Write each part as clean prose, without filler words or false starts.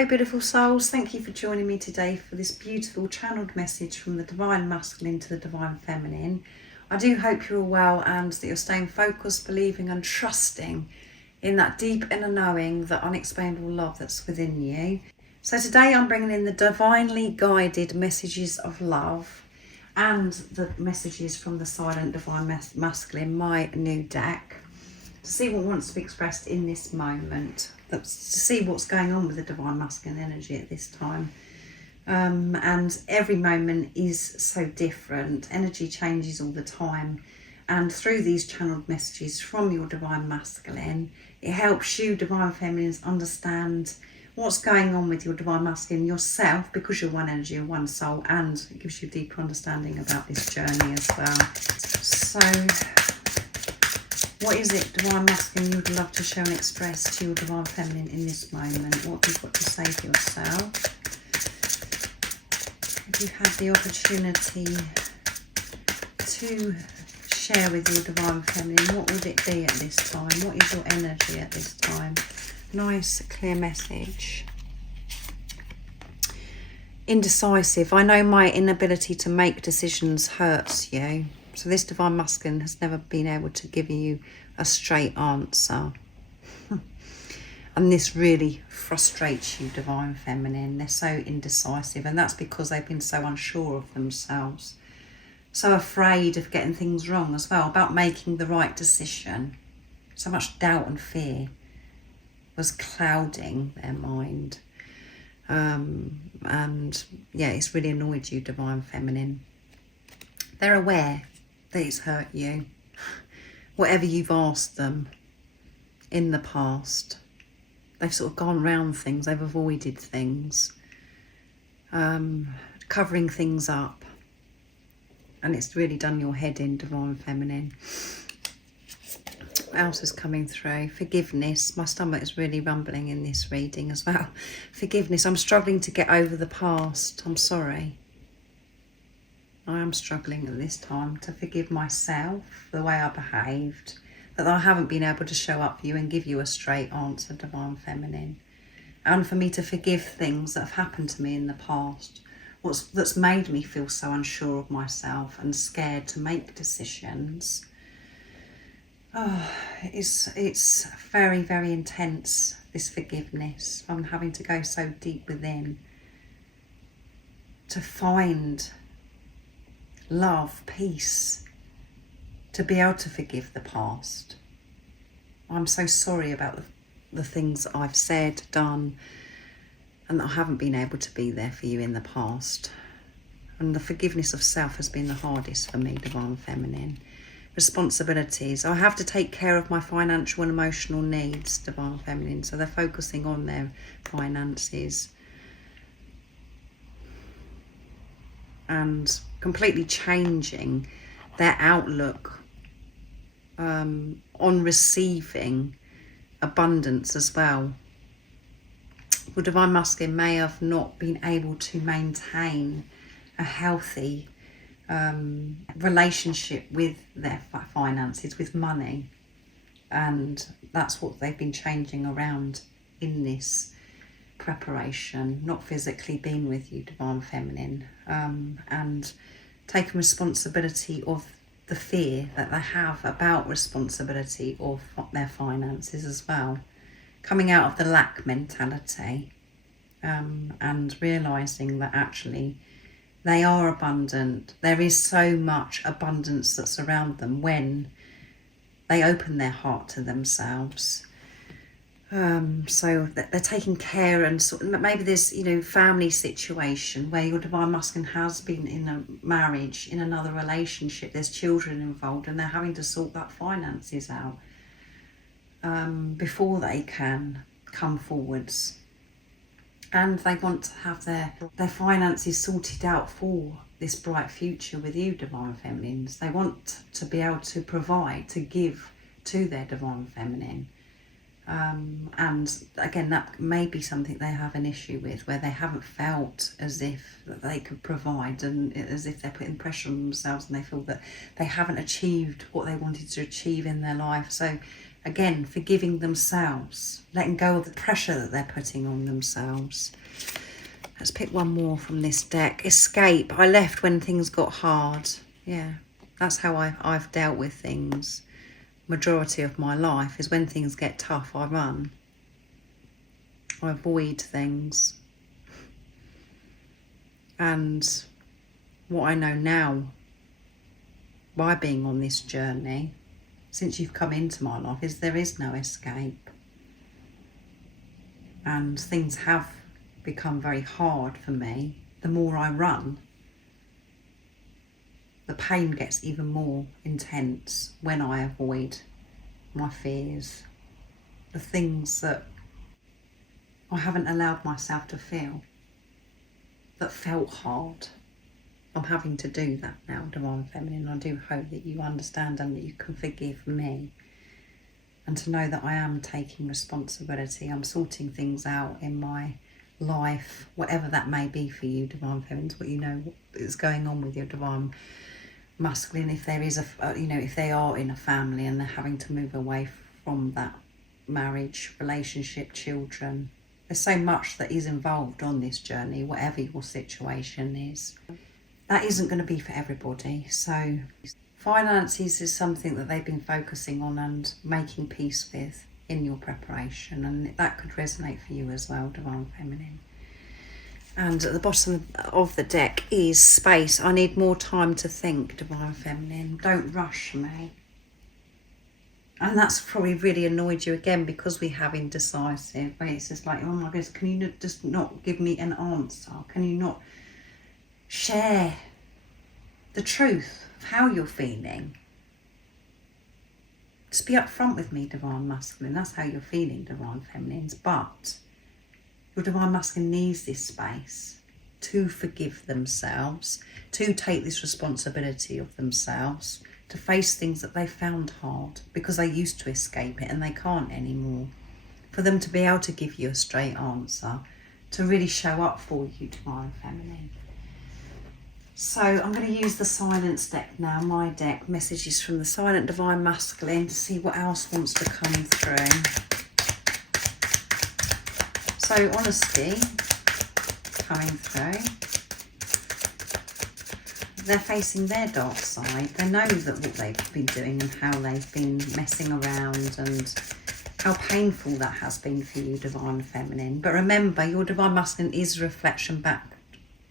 Hello beautiful souls, thank you for joining me today for this beautiful channeled message from the Divine Masculine to the Divine Feminine. I do hope you're all well and that you're staying focused, believing and trusting in that deep inner knowing, that unexplainable love that's within you. So today I'm bringing in the divinely guided messages of love and the messages from the Silent Divine Masculine, my new deck, to see what wants to be expressed in this moment. To see what's going on with the Divine Masculine energy at this time. And every moment is so different. Energy changes all the time. And through these channeled messages from your Divine Masculine, it helps you, Divine Feminines, understand what's going on with your Divine Masculine yourself, because you're one energy and one soul, and it gives you a deeper understanding about this journey as well. So, what is it, Divine Masculine, you would love to show and express to your Divine Feminine in this moment? What have you got to say to yourself? If you had the opportunity to share with your Divine Feminine, what would it be at this time? What is your energy at this time? Nice, clear message. Indecisive. I know my inability to make decisions hurts you. So this Divine Masculine has never been able to give you a straight answer. And this really frustrates you, Divine Feminine. They're so indecisive, and that's because they've been so unsure of themselves. So afraid of getting things wrong as well, about making the right decision. So much doubt and fear was clouding their mind. And yeah, it's really annoyed you, Divine Feminine. They're aware that it's hurt you. Whatever you've asked them in the past, they've sort of gone round things, they've avoided things, covering things up, and it's really done your head in, Divine Feminine. What else is coming through? Forgiveness. My stomach is really rumbling in this reading as well. Forgiveness. I'm struggling to get over the past. I'm sorry. I am struggling at this time to forgive myself for the way I behaved, that I haven't been able to show up for you and give you a straight answer, Divine Feminine, and for me to forgive things that have happened to me in the past, that's made me feel so unsure of myself and scared to make decisions. Oh, it's very, very intense, this forgiveness. I'm having to go so deep within to find love, peace, to be able to forgive the past. I'm so sorry about the things that I've said, done, and that I haven't been able to be there for you in the past. And the forgiveness of self has been the hardest for me, Divine Feminine. Responsibilities. I have to take care of my financial and emotional needs, Divine Feminine, so they're focusing on their finances. And completely changing their outlook on receiving abundance as well. Well, Divine Masculine may have not been able to maintain a healthy relationship with their finances, with money, and that's what they've been changing around in this preparation, not physically being with you, Divine Feminine, and taking responsibility of the fear that they have about responsibility of their finances as well, coming out of the lack mentality, and realising that actually they are abundant. There is so much abundance that's around them when they open their heart to themselves. So they're taking care, and sort of, maybe there's, family situation where your Divine Masculine has been in a marriage, in another relationship, there's children involved, and they're having to sort that finances out before they can come forwards. And they want to have their finances sorted out for this bright future with you, Divine Feminines. They want to be able to provide, to give to their Divine Feminine. And again, that may be something they have an issue with, where they haven't felt as if that they could provide, and as if they're putting pressure on themselves, and they feel that they haven't achieved what they wanted to achieve in their life. So Again, forgiving themselves, letting go of the pressure that they're putting on themselves. Let's pick one more from this deck. Escape. I left when things got hard. Yeah, that's how I've dealt with things. Majority of my life is when things get tough, I run. I avoid things. And what I know now, by being on this journey, since you've come into my life, is there is no escape. And things have become very hard for me. The more I run, the pain gets even more intense when I avoid my fears, the things that I haven't allowed myself to feel, that felt hard. I'm having to do that now, Divine Feminine. I do hope that you understand and that you can forgive me, and to know that I am taking responsibility. I'm sorting things out in my life, whatever that may be for you, Divine Feminines, what you know is going on with your Divine Masculine. If there is if they are in a family and they're having to move away from that marriage, relationship, children, there's so much that is involved on this journey, whatever your situation is. That isn't going to be for everybody. So finances is something that they've been focusing on and making peace with in your preparation, and that could resonate for you as well, Divine Feminine. And at the bottom of the deck is space. I need more time to think, Divine Feminine. Don't rush me. And that's probably really annoyed you again, because we have indecisive. It's just like, oh my goodness, can you just not give me an answer? Can you not share the truth of how you're feeling? Just be upfront with me, Divine Masculine. That's how you're feeling, Divine Feminines. But your Divine Masculine needs this space to forgive themselves, to take this responsibility of themselves, to face things that they found hard because they used to escape it and they can't anymore. For them to be able to give you a straight answer, to really show up for you, Divine Feminine. So I'm going to use the silence deck now, my deck, messages from the silent Divine Masculine, to see what else wants to come through. So honesty coming through. They're facing their dark side. They know that what they've been doing and how they've been messing around and how painful that has been for you, Divine Feminine. But remember, your Divine Masculine is a reflection back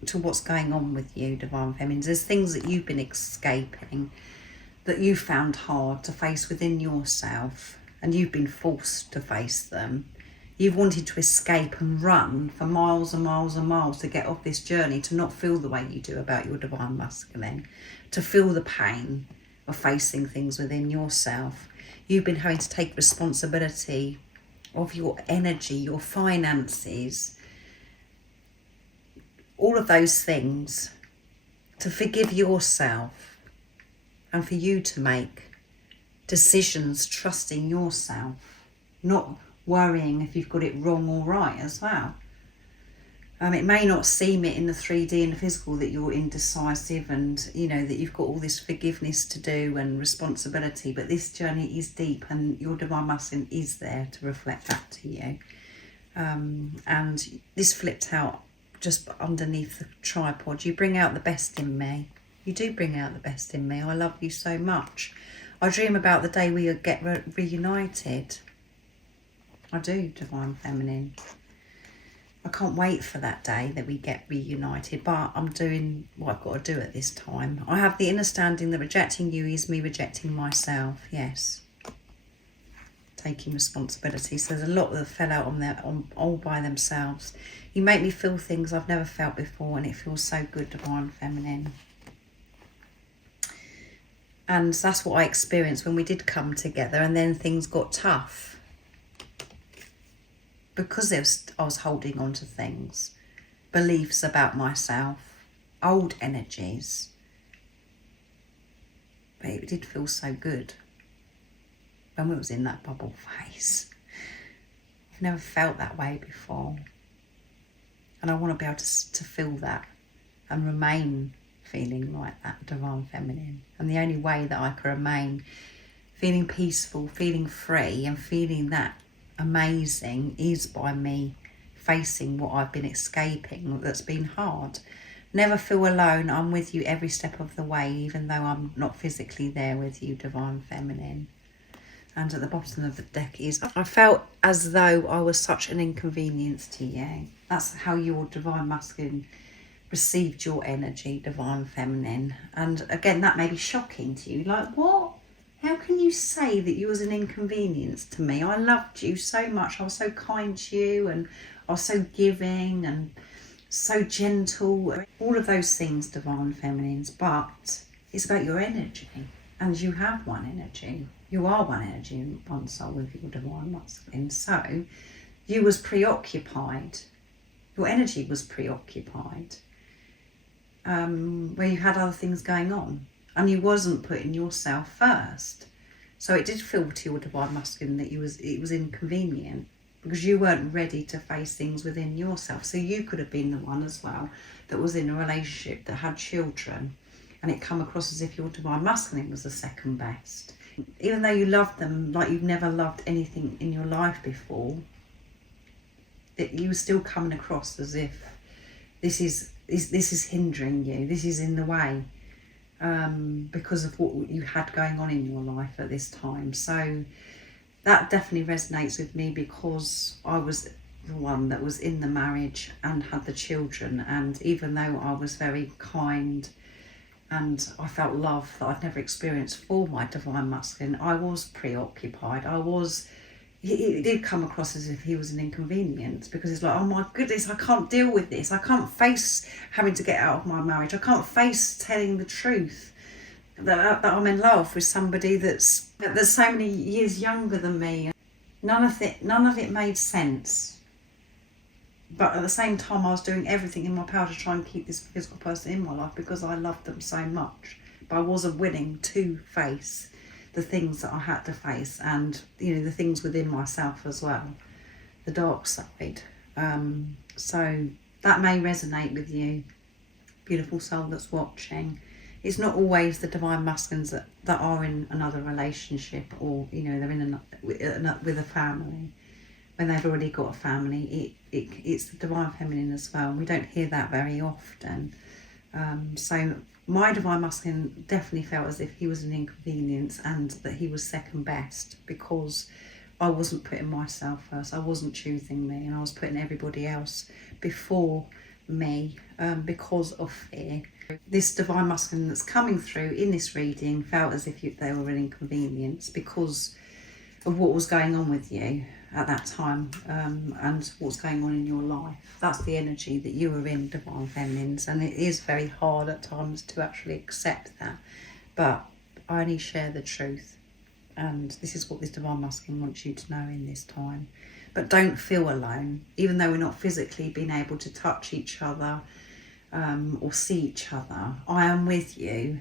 to what's going on with you, Divine Feminines. There's things that you've been escaping, that you found hard to face within yourself, and you've been forced to face them. You've wanted to escape and run for miles and miles and miles to get off this journey, to not feel the way you do about your Divine Masculine, to feel the pain of facing things within yourself. You've been having to take responsibility of your energy, your finances, all of those things, to forgive yourself and for you to make decisions trusting yourself, not worrying if you've got it wrong or right as well. It may not seem it in the 3D and the physical that you're indecisive and, that you've got all this forgiveness to do and responsibility, but this journey is deep and your Divine Masculine is there to reflect that to you. And this flipped out just underneath the tripod. You bring out the best in me. You do bring out the best in me. I love you so much. I dream about the day we get reunited. I do, Divine Feminine. I can't wait for that day that we get reunited, but I'm doing what I've got to do at this time. I have the understanding that rejecting you is me rejecting myself. Yes. Taking responsibility. So there's a lot that fell out all by themselves. You make me feel things I've never felt before, and it feels so good, Divine Feminine. And that's what I experienced when we did come together, and then things got tough. Because I was holding on to things, beliefs about myself, old energies. But it did feel so good when we was in that bubble phase. I've never felt that way before. And I want to be able to feel that and remain feeling like that, Divine Feminine. And the only way that I can remain feeling peaceful, feeling free, and feeling that amazing is by me facing what I've been escaping that's been hard. Never feel alone. I'm with you every step of the way, even though I'm not physically there with you, Divine Feminine. And at the bottom of the deck is, I felt as though I was such an inconvenience to you. That's how your Divine Masculine received your energy, Divine Feminine. And again, that may be shocking to you. Like, what? How can you say that you was an inconvenience to me? I loved you so much. I was so kind to you, and I was so giving and so gentle. All of those things, Divine Feminines. But it's about your energy. And you have one energy. You are one energy and one soul with your Divine Masculine. So you was preoccupied. Your energy was preoccupied. Where you had other things going on. And you wasn't putting yourself first. So it did feel to your Divine Masculine that it was inconvenient, because you weren't ready to face things within yourself. So you could have been the one as well that was in a relationship that had children, and it come across as if your Divine Masculine was the second best. Even though you loved them like you've never loved anything in your life before, you were still coming across as if this is hindering you, this is in the way, because of what you had going on in your life at this time. So that definitely resonates with me, because I was the one that was in the marriage and had the children, and even though I was very kind and I felt love that I'd never experienced for my Divine Masculine, I was preoccupied. It did come across as if he was an inconvenience, because it's like, oh my goodness, I can't deal with this. I can't face having to get out of my marriage. I can't face telling the truth that I'm in love with somebody that's so many years younger than me. None of it made sense. But at the same time, I was doing everything in my power to try and keep this physical person in my life, because I loved them so much. But I wasn't willing to face the things that I had to face, and the things within myself as well, the dark side. So that may resonate with you, beautiful soul that's watching. It's not always the Divine Masculines that are in another relationship, or they're with a family. When they've already got a family, it's the Divine Feminine as well. We don't hear that very often. So my Divine Masculine definitely felt as if he was an inconvenience, and that he was second best, because I wasn't putting myself first. I wasn't choosing me, and I was putting everybody else before me, because of fear. This Divine Masculine that's coming through in this reading felt as if they were an inconvenience because of what was going on with you at that time, and what's going on in your life. That's the energy that you were in, Divine Feminines, and it is very hard at times to actually accept that, but I only share the truth, and this is what this Divine Masculine wants you to know in this time. But don't feel alone, even though we're not physically being able to touch each other or see each other. I am with you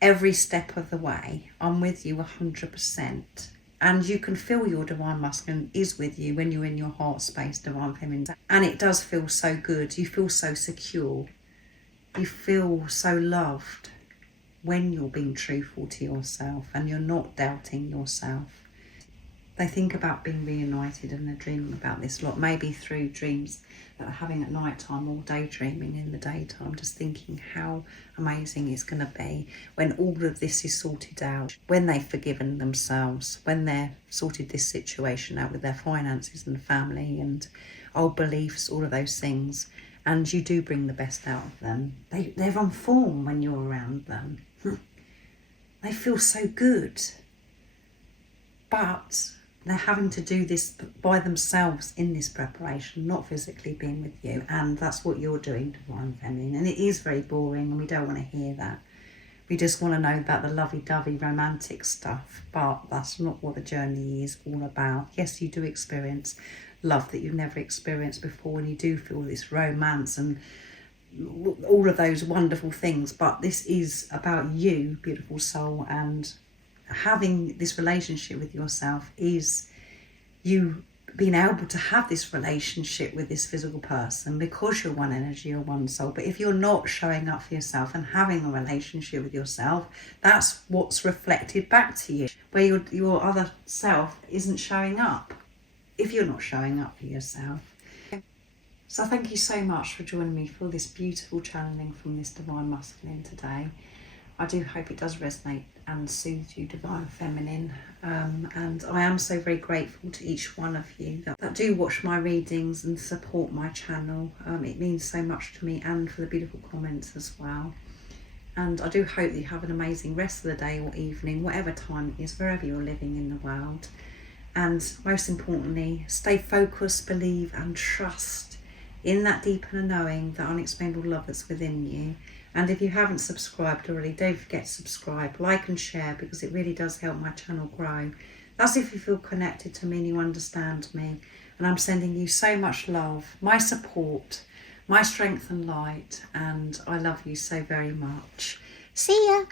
every step of the way. I'm with you 100%. And you can feel your Divine Masculine is with you when you're in your heart space, Divine Feminine. And it does feel so good. You feel so secure. You feel so loved when you're being truthful to yourself and you're not doubting yourself. They think about being reunited, and they're dreaming about this a lot, maybe through dreams that are having at night time, or daydreaming in the daytime, just thinking how amazing it's going to be when all of this is sorted out, when they've forgiven themselves, when they've sorted this situation out with their finances and family and old beliefs, all of those things. And you do bring the best out of them. They're on form when you're around them. They feel so good. But they're having to do this by themselves in this preparation, not physically being with you. And that's what you're doing, Divine Feminine. And it is very boring, and we don't want to hear that. We just want to know about the lovey-dovey romantic stuff. But that's not what the journey is all about. Yes, you do experience love that you've never experienced before, and you do feel this romance and all of those wonderful things. But this is about you, beautiful soul, and having this relationship with yourself is you being able to have this relationship with this physical person because you're one energy or one soul. But if you're not showing up for yourself and having a relationship with yourself, that's what's reflected back to you, where your other self isn't showing up if you're not showing up for yourself. So thank you so much for joining me for this beautiful channeling from this Divine Masculine today. I do hope it does resonate and soothe you, Divine Feminine. And I am so very grateful to each one of you that do watch my readings and support my channel. It means so much to me, and for the beautiful comments as well. And I do hope that you have an amazing rest of the day or evening, whatever time it is, wherever you're living in the world. And most importantly, stay focused, believe and trust in that deep inner knowing, that unexplainable love that's within you. And if you haven't subscribed already, don't forget to subscribe, like and share, because it really does help my channel grow. That's if you feel connected to me and you understand me. And I'm sending you so much love, my support, my strength and light, and I love you so very much. See ya!